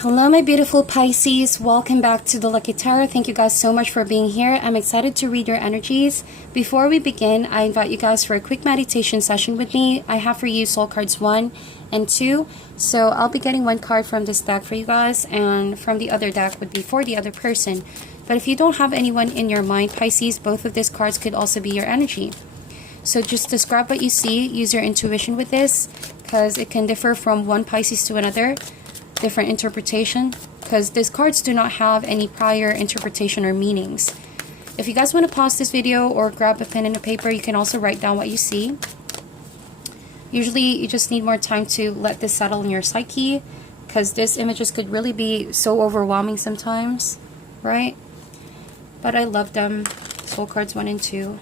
Hello my beautiful Pisces, welcome back to the Lucky Tarot. Thank you guys so much for being here. I'm excited to read your energies. Before we begin, I invite you guys for a quick meditation session with me. I have for you soul cards 1 and 2. So I'll be getting one card from this deck for you guys, and from the other deck would be for the other person. But if you don't have anyone in your mind, Pisces, both of these cards could also be your energy. So just describe what you see, use your intuition with this, because it can differ from one Pisces to another. Different interpretation, because these cards do not have any prior interpretation or meanings. If you guys want to pause this video or grab a pen and a paper, you can also write down what you see. Usually you just need more time to let this settle in your psyche, because these images could really be so overwhelming sometimes, right? But I love them. Soul cards 1 and 2.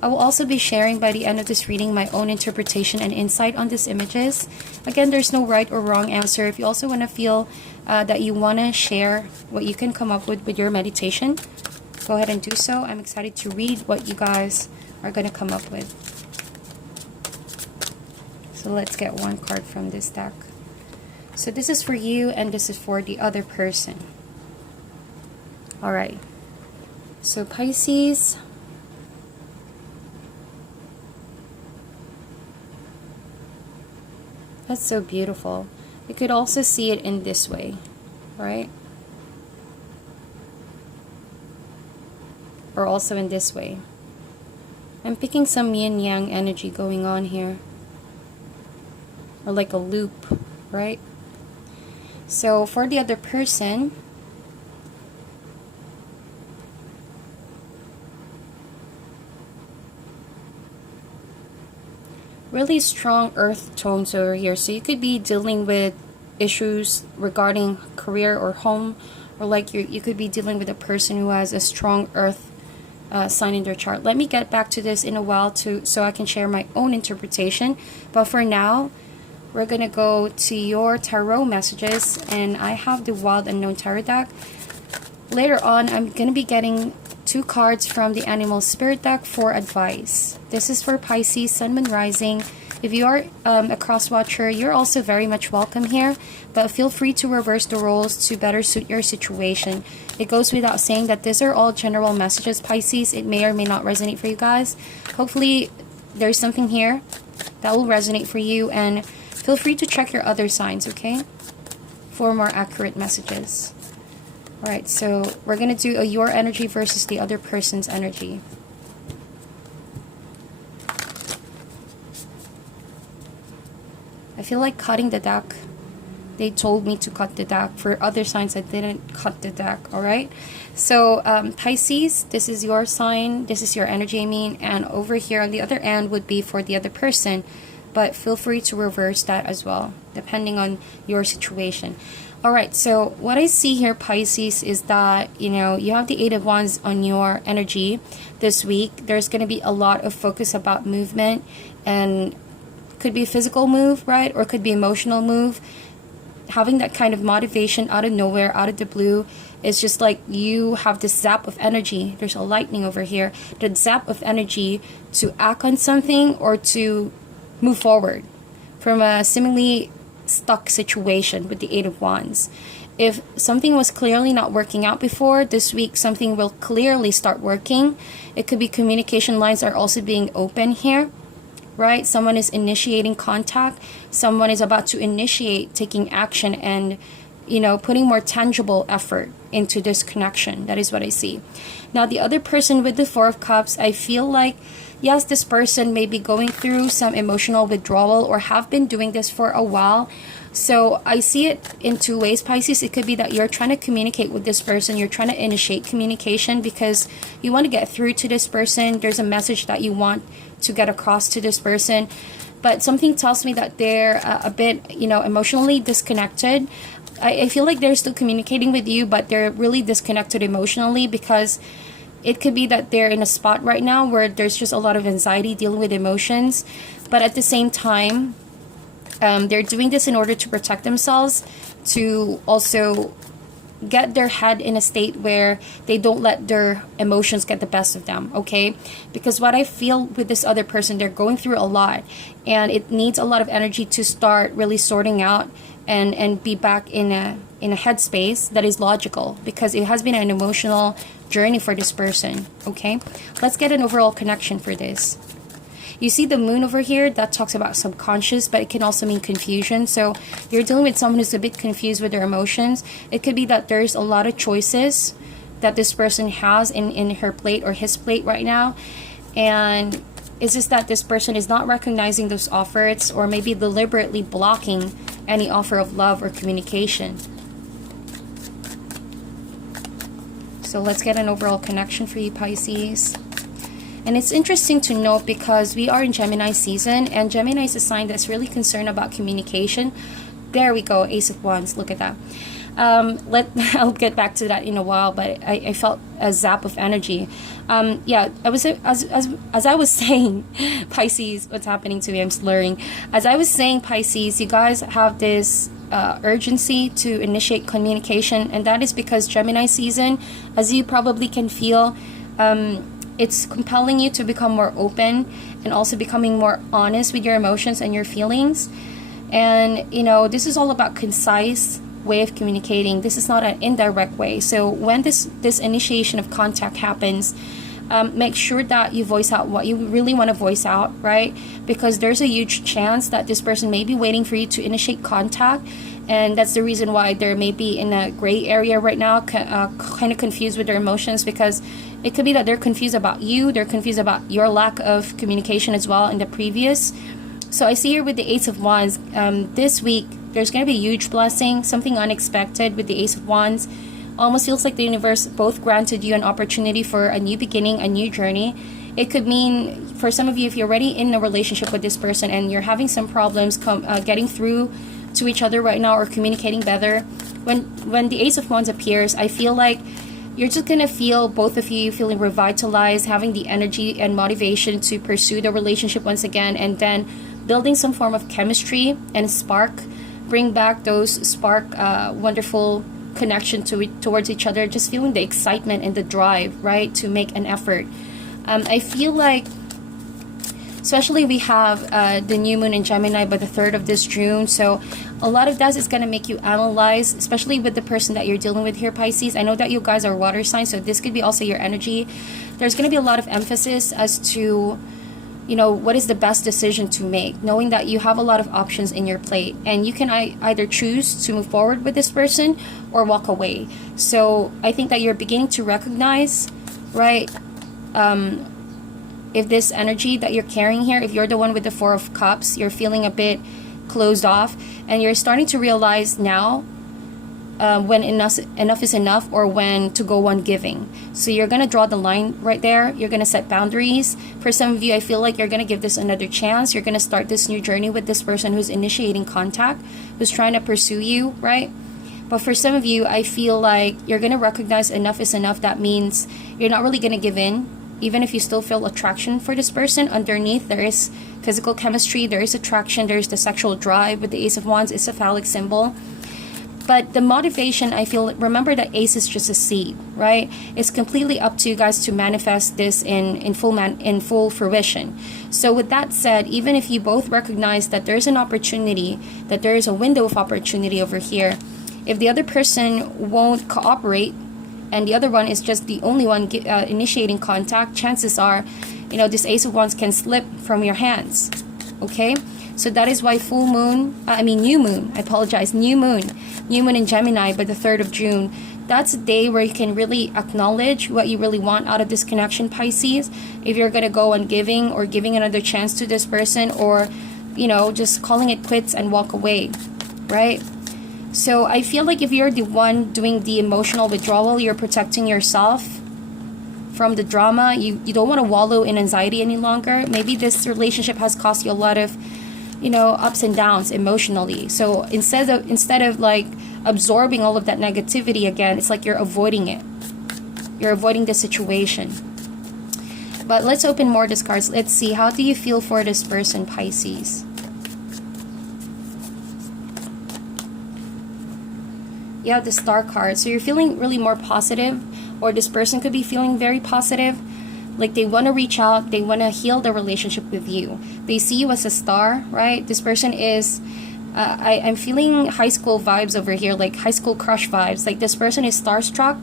I will also be sharing by the end of this reading my own interpretation and insight on these images. Again, there's no right or wrong answer. If you also want to feel that you want to share what you can come up with your meditation, go ahead and do so. I'm excited to read what you guys are going to come up with. So let's get one card from this deck. So this is for you and this is for the other person. Alright. So Pisces, that's so beautiful. You could also see it in this way, right? Or also in this way. I'm picking some yin-yang energy going on here. Or like a loop, right? So for the other person, really strong earth tones over here. So you could be dealing with issues regarding career or home, or like you could be dealing with a person who has a strong earth sign in their chart. Let me get back to this in a while so I can share my own interpretation. But for now, we're gonna go to your tarot messages, and I have the Wild Unknown Tarot deck. Later on, I'm gonna be getting 2 cards from the Animal Spirit deck for advice. This is for Pisces, Sun, Moon, Rising. If you are a cross watcher, you're also very much welcome here, but feel free to reverse the roles to better suit your situation. It goes without saying that these are all general messages, Pisces. It may or may not resonate for you guys. Hopefully there's something here that will resonate for you, and feel free to check your other signs, okay, for more accurate messages. Alright, so we're going to do a your energy versus the other person's energy. I feel like cutting the deck. They told me to cut the deck. For other signs, I didn't cut the deck, alright? So, Pisces, this is your sign. This is your energy, I mean. And over here on the other end would be for the other person. But feel free to reverse that as well, depending on your situation. Alright, so what I see here, Pisces, is that, you have the 8 of Wands on your energy this week. There's going to be a lot of focus about movement, and could be a physical move, right? Or could be emotional move. Having that kind of motivation out of nowhere, out of the blue, is just like you have this zap of energy. There's a lightning over here. The zap of energy to act on something or to move forward from a seemingly stuck situation with the 8 of Wands. If something was clearly not working out before, this week something will clearly start working. It could be communication lines are also being open here, right? Someone is initiating contact. Someone is about to initiate taking action and, putting more tangible effort into this connection. That is what I see. Now, the other person with the 4 of Cups, I feel like, yes, this person may be going through some emotional withdrawal or have been doing this for a while. So I see it in 2 ways, Pisces. It could be that you're trying to communicate with this person. You're trying to initiate communication because you want to get through to this person. There's a message that you want to get across to this person. But something tells me that they're a bit, emotionally disconnected. I feel like they're still communicating with you, but they're really disconnected emotionally, because it could be that they're in a spot right now where there's just a lot of anxiety dealing with emotions. But at the same time, they're doing this in order to protect themselves, to also get their head in a state where they don't let their emotions get the best of them, okay? Because what I feel with this other person, they're going through a lot, and it needs a lot of energy to start really sorting out and be back in a headspace that is logical, because it has been an emotional journey for this person. Okay, let's get an overall connection for this. You see the moon over here, that talks about subconscious, but it can also mean confusion. So you're dealing with someone who's a bit confused with their emotions. It could be that there's a lot of choices that this person has in her plate or his plate right now, and it's just that this person is not recognizing those offers, or maybe deliberately blocking any offer of love or communication. So let's get an overall connection for you, Pisces. And it's interesting to note, because we are in Gemini season, and Gemini is a sign that's really concerned about communication. There we go, Ace of Wands, look at that. I'll get back to that in a while, but I felt a zap of energy. Yeah, I was as I was saying, Pisces, what's happening to me? I'm slurring. As I was saying, Pisces, you guys have this urgency to initiate communication, and that is because Gemini season, as you probably can feel, it's compelling you to become more open and also becoming more honest with your emotions and your feelings. And you know, this is all about concise way of communicating. This is not an indirect way. So when this initiation of contact happens, make sure that you voice out what you really want to voice out, right? Because there's a huge chance that this person may be waiting for you to initiate contact, and that's the reason why they may be in a gray area right now, kind of confused with their emotions, because it could be that they're confused about you, they're confused about your lack of communication as well in the previous. So I see here with the Ace of Wands, this week there's going to be a huge blessing, something unexpected with the Ace of Wands. Almost feels like the universe both granted you an opportunity for a new beginning, a new journey. It could mean, for some of you, if you're already in a relationship with this person and you're having some problems getting through to each other right now, or communicating better, when the Ace of Wands appears, I feel like you're just going to feel, both of you feeling revitalized, having the energy and motivation to pursue the relationship once again, and then building some form of chemistry and spark. Bring back those wonderful connection towards each other, just feeling the excitement and the drive, right, to make an effort. I feel like, especially we have the new moon in Gemini by the 3rd of this June, so a lot of that is going to make you analyze, especially with the person that you're dealing with here, Pisces. I know that you guys are water signs, so this could be also your energy. There's going to be a lot of emphasis as to, you know, what is the best decision to make, knowing that you have a lot of options in your plate, and you can either choose to move forward with this person or walk away. So I think that you're beginning to recognize, right, if this energy that you're carrying here, if you're the one with the 4 of Cups, you're feeling a bit closed off, and you're starting to realize now when enough is enough, or when to go on giving. So you're going to draw the line right there. You're going to set boundaries. For some of you, I feel like you're going to give this another chance. You're going to start this new journey with this person who's initiating contact, who's trying to pursue you, right? But for some of you, I feel like you're going to recognize enough is enough. That means you're not really going to give in. Even if you still feel attraction for this person, underneath there is physical chemistry, there is attraction, there is the sexual drive. With the Ace of Wands, it's a phallic symbol. But the motivation, I feel, remember that Ace is just a seed, right? It's completely up to you guys to manifest this in full fruition. So with that said, even if you both recognize that there's an opportunity, that there is a window of opportunity over here, if the other person won't cooperate, and the other one is just the only one initiating contact, chances are, you know, this Ace of Wands can slip from your hands. Okay? So that is why new moon in Gemini by the 3rd of June, that's a day where you can really acknowledge what you really want out of this connection, Pisces. If you're going to go on giving, or giving another chance to this person, or, you know, just calling it quits and walk away, right? So I feel like if you're the one doing the emotional withdrawal, you're protecting yourself from the drama. You don't want to wallow in anxiety any longer. Maybe this relationship has cost you a lot of, you know, ups and downs emotionally. So instead of like absorbing all of that negativity again, it's like you're avoiding it. You're avoiding the situation. But let's open more discards. Let's see, how do you feel for this person, Pisces? You have the Star card. So you're feeling really more positive, or this person could be feeling very positive. Like they want to reach out, they want to heal the relationship with you. They see you as a star, right? This person is I'm feeling high school vibes over here, like high school crush vibes. Like this person is starstruck,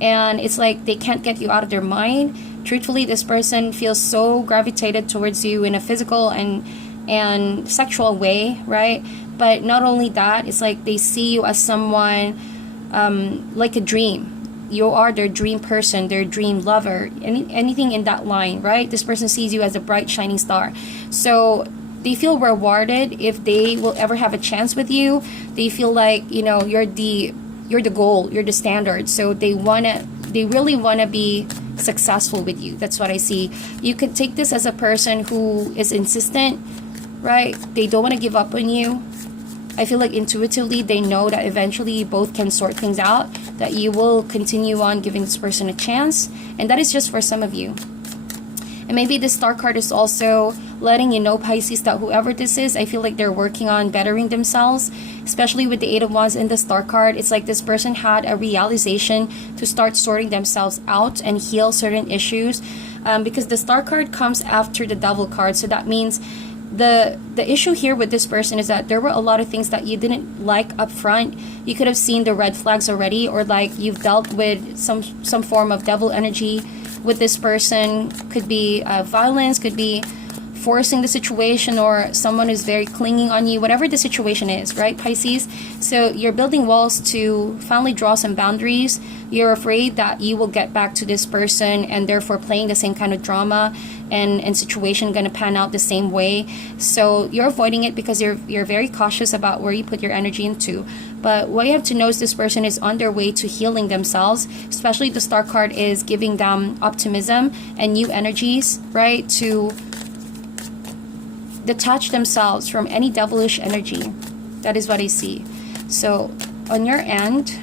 and it's like they can't get you out of their mind. Truthfully, this person feels so gravitated towards you in a physical and sexual way, right? But not only that, it's like they see you as someone like a dream. You are their dream person, their dream lover, anything in that line, right? This person sees you as a bright, shining star. So they feel rewarded if they will ever have a chance with you. They feel like, you know, you're the goal, you're the standard. So they really wanna be successful with you. That's what I see. You could take this as a person who is insistent, right? They don't want to give up on you. I feel like intuitively they know that eventually you both can sort things out, that you will continue on giving this person a chance, and that is just for some of you. And maybe this star card is also letting you know, Pisces, that whoever this is, I feel like they're working on bettering themselves, especially with the Eight of Wands in the star card. It's like this person had a realization to start sorting themselves out and heal certain issues, because the star card comes after the Devil card. So that means the issue here with this person is that there were a lot of things that you didn't like up front. You could have seen the red flags already, or like you've dealt with some form of devil energy with this person. Could be violence, could be forcing the situation, or someone who's very clinging on you, whatever the situation is, right, Pisces? So you're building walls to finally draw some boundaries. You're afraid that you will get back to this person, and therefore playing the same kind of drama and situation going to pan out the same way. So you're avoiding it because you're very cautious about where you put your energy into. But what you have to know is this person is on their way to healing themselves. Especially the star card is giving them optimism and new energies, right, to detach themselves from any devilish energy. That is what I see. So on your end,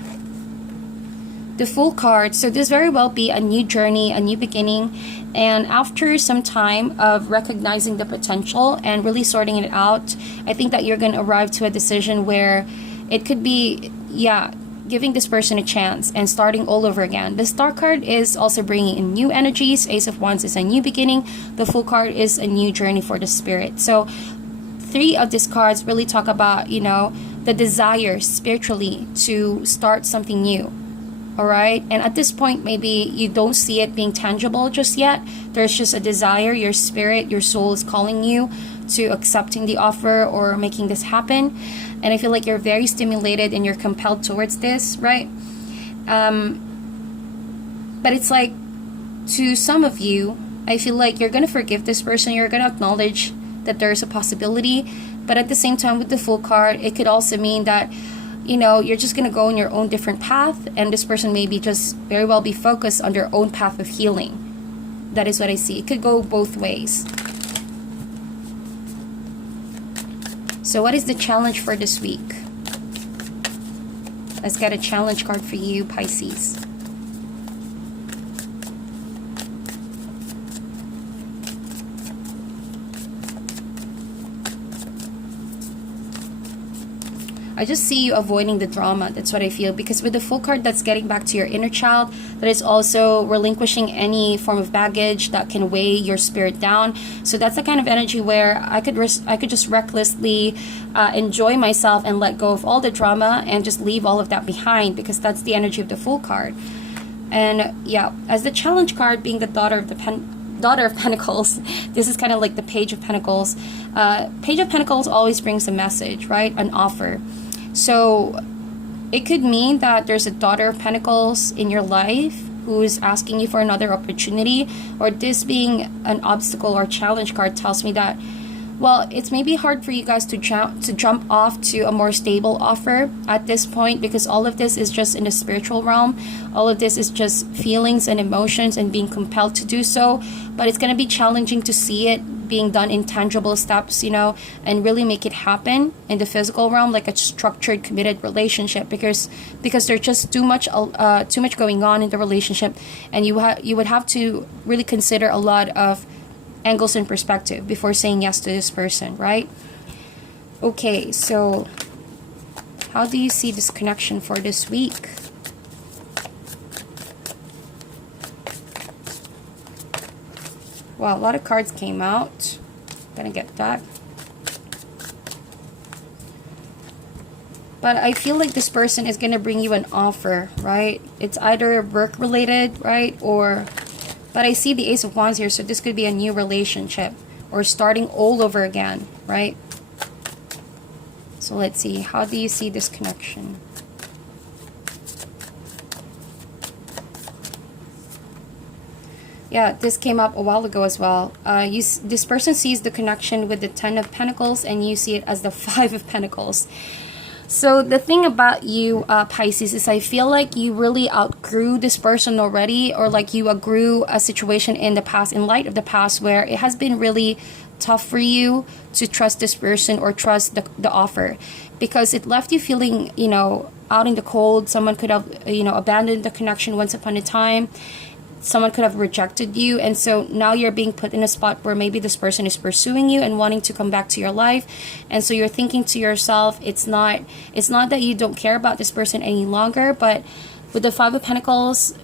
the Fool card, so this very well be a new journey, a new beginning, and after some time of recognizing the potential and really sorting it out, I think that you're going to arrive to a decision where it could be, yeah, giving this person a chance and starting all over again. The Star card is also bringing in new energies. Ace of Wands is a new beginning. The Fool card is a new journey for the spirit. So 3 of these cards really talk about, you know, the desire spiritually to start something new. All right, and at this point, maybe you don't see it being tangible just yet. There's just a desire. Your spirit, your soul is calling you to accepting the offer or making this happen. And I feel like you're very stimulated and you're compelled towards this, right? But it's like, to some of you, I feel like you're going to forgive this person. You're going to acknowledge that there's a possibility. But at the same time, with the Fool card, it could also mean that, you know, you're just going to go on your own different path, and this person maybe just very well be focused on their own path of healing. That is what I see. It could go both ways. So what is the challenge for this week? Let's get a challenge card for you, Pisces. I just see you avoiding the drama. That's what I feel. Because with the Fool card, that's getting back to your inner child. That is also relinquishing any form of baggage that can weigh your spirit down. So that's the kind of energy where I could just recklessly enjoy myself and let go of all the drama and just leave all of that behind, because that's the energy of the Fool card. And yeah, as the challenge card being the Daughter of Pentacles, this is kind of like the Page of Pentacles. Page of Pentacles always brings a message, right? An offer. So it could mean that there's a Daughter of Pentacles in your life who is asking you for another opportunity, or this being an obstacle or challenge card tells me that, well, it's maybe hard for you guys to jump off to a more stable offer at this point, because all of this is just in the spiritual realm. All of this is just feelings and emotions and being compelled to do so. But it's going to be challenging to see it being done in tangible steps, you know, and really make it happen in the physical realm, like a structured, committed relationship, because there's just too much going on in the relationship, and you would have to really consider a lot of angles and perspective before saying yes to this person, right? Okay, so how do you see this connection for this week? Well, a lot of cards came out. Gonna get that. But I feel like this person is going to bring you an offer, right? It's either work related, right? But I see the Ace of Wands here, so this could be a new relationship or starting all over again, right? So let's see, how do you see this connection? Yeah, this came up a while ago as well. This person sees the connection with the Ten of Pentacles, and you see it as the Five of Pentacles. So the thing about you, Pisces, is I feel like you really outgrew this person already, or like you outgrew a situation in the past, in light of the past, where it has been really tough for you to trust this person or trust the offer, because it left you feeling, you know, out in the cold. Someone could have, you know, abandoned the connection once upon a time. Someone could have rejected you, and so now you're being put in a spot where maybe this person is pursuing you and wanting to come back to your life. And so you're thinking to yourself, it's not that you don't care about this person any longer, but with the Five of Pentacles,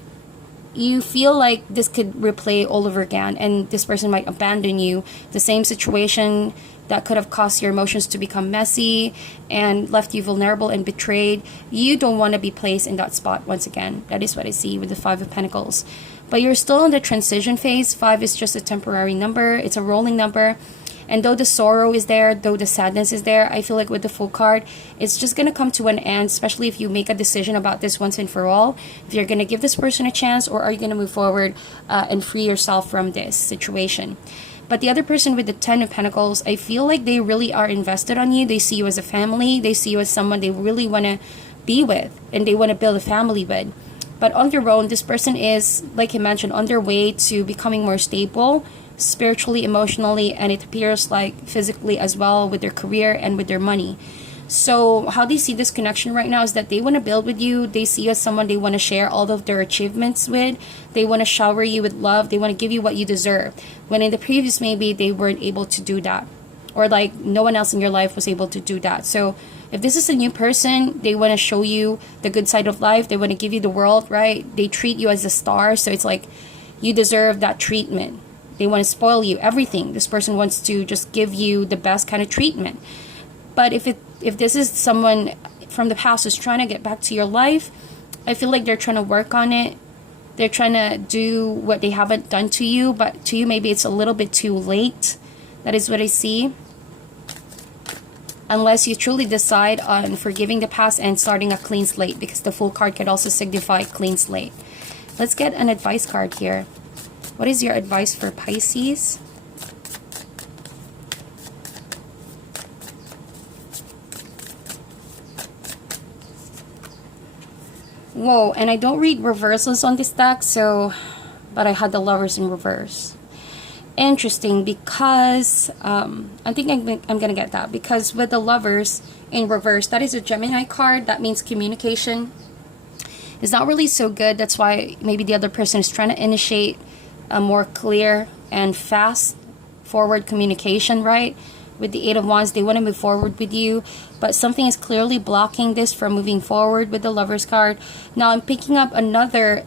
you feel like this could replay all over again, and this person might abandon you. The same situation that could have caused your emotions to become messy and left you vulnerable and betrayed. You don't want to be placed in that spot once again. That is what I see with the Five of Pentacles. But you're still in the transition phase. 5 is just a temporary number. It's a rolling number. And though the sorrow is there, though the sadness is there, I feel like with the Fool card, it's just going to come to an end, especially if you make a decision about this once and for all. If you're going to give this person a chance, or are you going to move forward and free yourself from this situation. But the other person with the Ten of Pentacles, I feel like they really are invested on you. They see you as a family. They see you as someone they really want to be with, and they want to build a family with. But on their own, this person is, like I mentioned, on their way to becoming more stable, spiritually, emotionally, and it appears like physically as well, with their career and with their money. So how they see this connection right now is that they want to build with you. They see you as someone they want to share all of their achievements with. They want to shower you with love. They want to give you what you deserve. When in the previous, maybe they weren't able to do that, or like no one else in your life was able to do that. So if this is a new person, they want to show you the good side of life. They want to give you the world, right? They treat you as a star. So it's like you deserve that treatment. They want to spoil you, everything. This person wants to just give you the best kind of treatment. But if this is someone from the past who's trying to get back to your life, I feel like they're trying to work on it. They're trying to do what they haven't done to you, but to you maybe it's a little bit too late. That is what I see. Unless you truly decide on forgiving the past and starting a clean slate, because the Fool card could also signify clean slate. Let's get an advice card here. What is your advice for Pisces? Whoa, and I don't read reversals on this deck, but I had the Lovers in reverse. Interesting, because I think I'm gonna get that, because with the Lovers in reverse, that is a Gemini card. That means communication is not really so good. That's why maybe the other person is trying to initiate a more clear and fast forward communication, right? With the Eight of Wands, they want to move forward with you, but something is clearly blocking this from moving forward with the Lovers card. Now I'm picking up another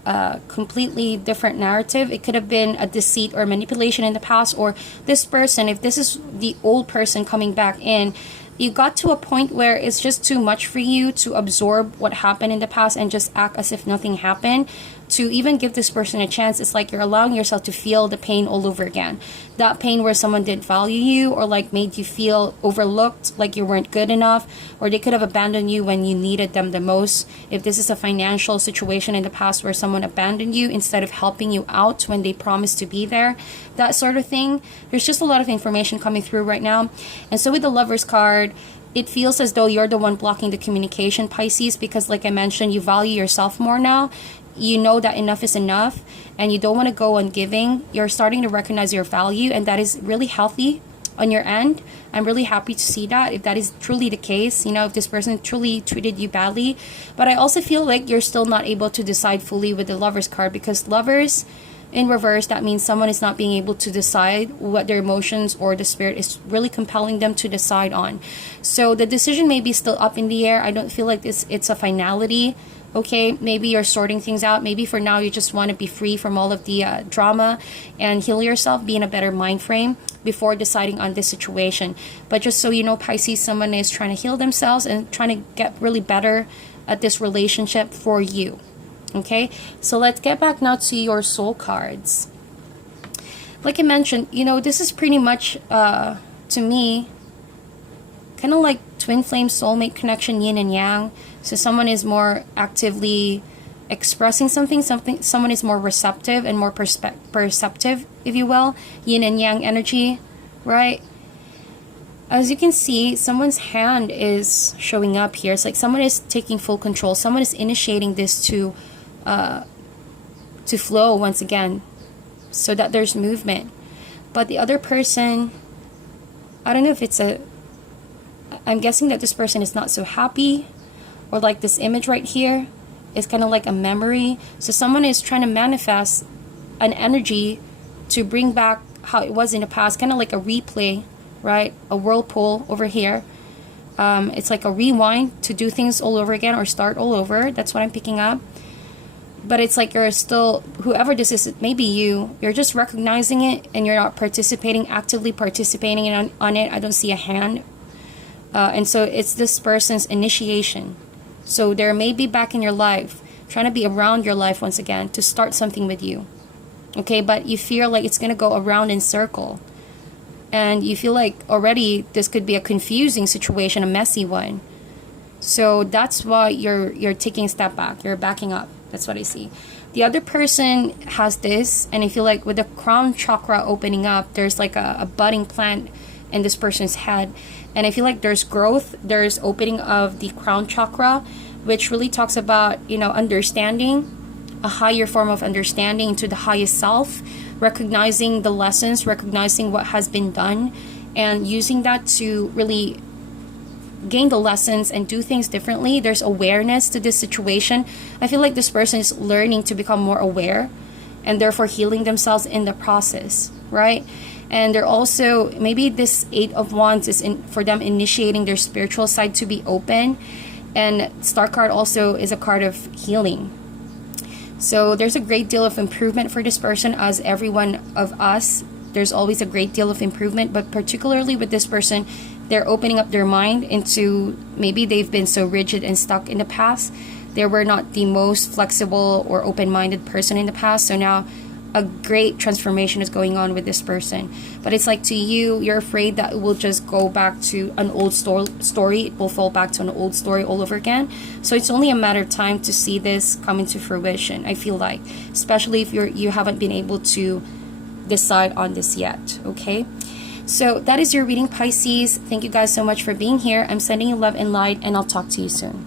completely different narrative. It could have been a deceit or manipulation in the past, or this person, if this is the old person coming back in, you got to a point where it's just too much for you to absorb what happened in the past and just act as if nothing happened. To even give this person a chance, it's like you're allowing yourself to feel the pain all over again. That pain where someone didn't value you, or like made you feel overlooked, like you weren't good enough, or they could have abandoned you when you needed them the most. If this is a financial situation in the past where someone abandoned you instead of helping you out when they promised to be there, that sort of thing. There's just a lot of information coming through right now. And so with the Lovers card, it feels as though you're the one blocking the communication, Pisces, because like I mentioned, you value yourself more now. You know that enough is enough, and you don't want to go on giving. You're starting to recognize your value, and that is really healthy on your end. I'm really happy to see that, if that is truly the case, you know, if this person truly treated you badly. But I also feel like you're still not able to decide fully with the Lovers card, because Lovers, in reverse, that means someone is not being able to decide what their emotions or the spirit is really compelling them to decide on. So the decision may be still up in the air. I don't feel like it's a finality. Okay, maybe you're sorting things out. Maybe for now you just want to be free from all of the drama and heal yourself, be in a better mind frame before deciding on this situation. But just so you know, Pisces, someone is trying to heal themselves and trying to get really better at this relationship for you. Okay, so let's get back now to your soul cards. Like I mentioned, you know, this is pretty much to me kind of like twin flame soulmate connection, yin and yang. So someone is more actively expressing something, someone is more receptive and more perceptive, if you will, yin and yang energy, right? As you can see, someone's hand is showing up here. It's like someone is taking full control. Someone is initiating this to flow once again, so that there's movement. But the other person, I don't know if it's I'm guessing that this person is not so happy, or like this image right here is kind of like a memory. So someone is trying to manifest an energy to bring back how it was in the past, kind of like a replay, right? A whirlpool over here. It's like a rewind to do things all over again or start all over. That's what I'm picking up. But it's like you're still, whoever this is, maybe you're just recognizing it and you're not actively participating on it. I don't see a hand. And so it's this person's initiation. So they're maybe back in your life, trying to be around your life once again to start something with you. Okay, but you feel like it's going to go around in circle. And you feel like already this could be a confusing situation, a messy one. So that's why you're taking a step back. You're backing up. That's what I see. The other person has this, and I feel like with the crown chakra opening up, there's like a budding plant in this person's head. And I feel like there's growth, there's opening of the crown chakra, which really talks about, you know, understanding, a higher form of understanding to the highest self, recognizing the lessons, recognizing what has been done, and using that to really gain the lessons and do things differently. There's awareness to this situation. I feel like this person is learning to become more aware and therefore healing themselves in the process, right? And they're also, maybe this 8 of Wands is for them initiating their spiritual side to be open. And Star card also is a card of healing. So there's a great deal of improvement for this person, as every one of us. There's always a great deal of improvement, but particularly with this person, they're opening up their mind into, maybe they've been so rigid and stuck in the past. They were not the most flexible or open-minded person in the past. So now a great transformation is going on with this person. But it's like, to you, you're afraid that it will just go back to an old story. It will fall back to an old story all over again. So it's only a matter of time to see this come into fruition, I feel like, especially if you haven't been able to decide on this yet. Okay, so that is your reading, Pisces. Thank you guys so much for being here. I'm sending you love and light, and I'll talk to you soon.